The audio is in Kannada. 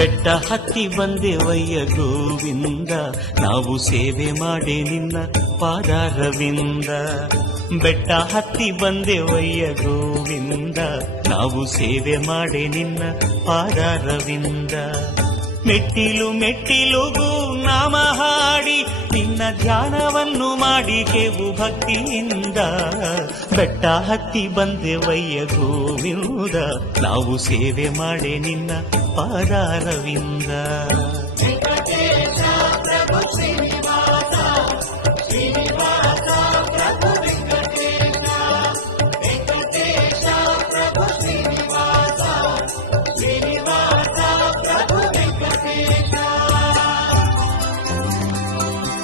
ಬೆಟ್ಟ ಹತ್ತಿ ಬಂದೆವಯ್ಯ ಗೋವಿಂದ, ನಾವು ಸೇವೆ ಮಾಡೆ ನಿನ್ನ ಪಾದಾರವಿಂದ. ಬೆಟ್ಟ ಹತ್ತಿ ಬಂದೆವಯ್ಯ ಗೋವಿಂದ, ನಾವು ಸೇವೆ ಮಾಡೆ ನಿನ್ನ ಪಾದಾರವಿಂದ. ಮೆಟ್ಟಿಲು ಮೆಟ್ಟಿಲುಗೂ ನಾಮ ಹಾಡಿ ನಿನ್ನ ಧ್ಯಾನವನ್ನು ಮಾಡಿಕೆವು ಭಕ್ತಿಯಿಂದ. ಬೆಟ್ಟ ಹತ್ತಿ ಬಂದೆವಯ್ಯ ಗೋವಿಂದ, ನಾವು ಸೇವೆ ಮಾಡೆ ನಿನ್ನ ಪಾದಾರವಿಂದ.